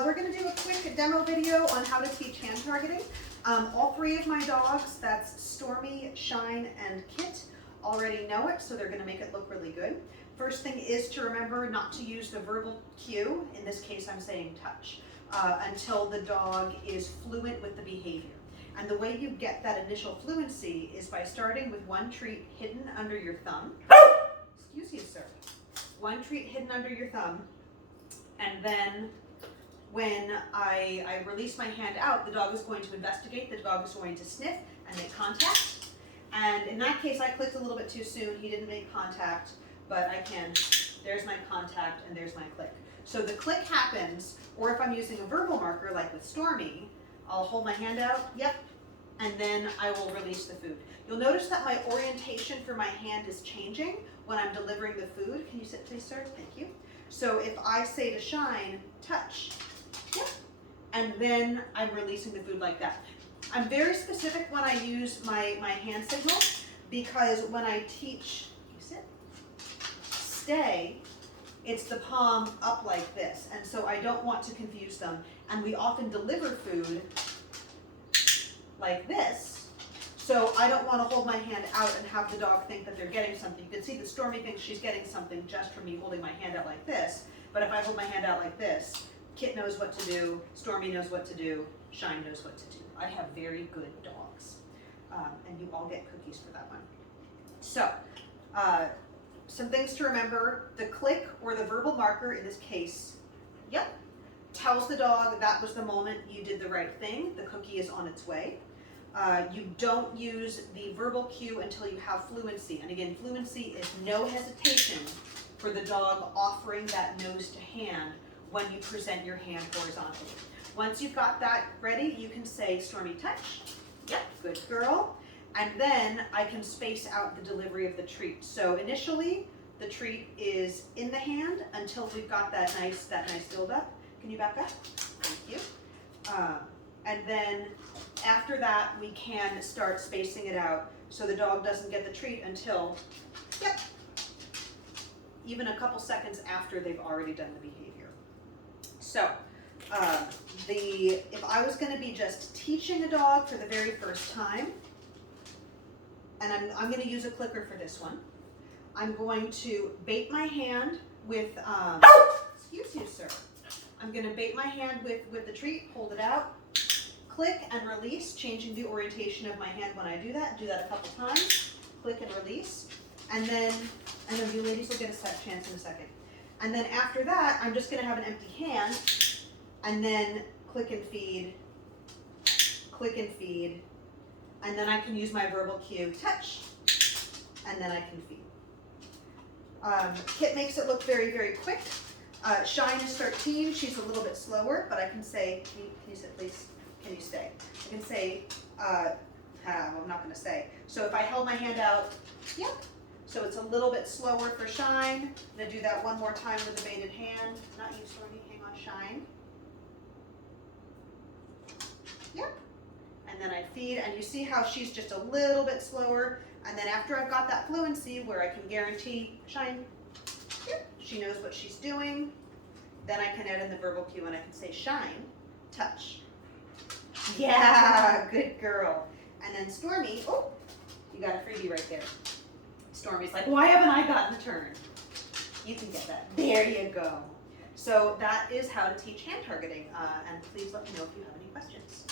we're going to do a quick demo video on how to teach hand targeting. All three of my dogs, that's Stormy, Shine, and Kit, already know it, so they're going to make it look really good. First thing is to remember not to use the verbal cue, in this case I'm saying touch, until the dog is fluent with the behavior. And the way you get that initial fluency is by starting with one treat hidden under your thumb. Excuse you, sir. One treat hidden under your thumb, and then when I release my hand out, the dog is going to investigate, the dog is going to sniff and make contact. And in that case, I clicked a little bit too soon. He didn't make contact, but I can, there's my contact and there's my click. So the click happens, or if I'm using a verbal marker like with Stormy, I'll hold my hand out, yep, and then I will release the food. You'll notice that my orientation for my hand is changing when I'm delivering the food. Can you sit please, sir? Thank you. So if I say to Shine, touch, yep, and then I'm releasing the food like that. I'm very specific when I use my hand signal, because when I teach, you sit, stay, it's the palm up like this, and so I don't want to confuse them. And we often deliver food like this, so I don't want to hold my hand out and have the dog think that they're getting something. You can see that Stormy thinks she's getting something just from me holding my hand out like this, but if I hold my hand out like this, Kit knows what to do, Stormy knows what to do, Shine knows what to do. I have very good dogs, and you all get cookies for that one. So, some things to remember: the click or the verbal marker, in this case, yep, tells the dog that was the moment you did the right thing, the cookie is on its way. You don't use the verbal cue until you have fluency, and again, fluency is no hesitation for the dog offering that nose to hand when you present your hand horizontally. Once you've got that ready, you can say, Stormy, touch. Yep, good girl. And then I can space out the delivery of the treat. So initially, the treat is in the hand until we've got that nice build-up. Can you back up? Thank you. And then after that, we can start spacing it out so the dog doesn't get the treat until, yep, even a couple seconds after they've already done the behavior. So, if I was going to be just teaching a dog for the very first time, and I'm going to use a clicker for this one, I'm going to bait my hand with, excuse you, sir. I'm going to bait my hand with the treat, hold it out, click and release, changing the orientation of my hand when I do that. Do that a couple times, click and release, and then you ladies will get a chance in a second. And then after that, I'm just going to have an empty hand, and then click and feed, and then I can use my verbal cue, touch, and then I can feed. Kit makes it look very, very quick. Shine is 13, she's a little bit slower, but I can say, can you sit please? Can you stay? I can say, I'm not going to say. So if I held my hand out, yep. So it's a little bit slower for Shine. I'm going to do that one more time with a baited hand. Not you, Stormy, hang on, Shine. Yep. And then I feed, and you see how she's just a little bit slower. And then after I've got that fluency where I can guarantee Shine, yep, she knows what she's doing, then I can add in the verbal cue and I can say, Shine, touch. Yeah, good girl. And then Stormy, oh, you got a freebie right there. Stormy's like, why haven't I gotten the turn? You can get that. There you go. So that is how to teach hand targeting, and please let me know if you have any questions.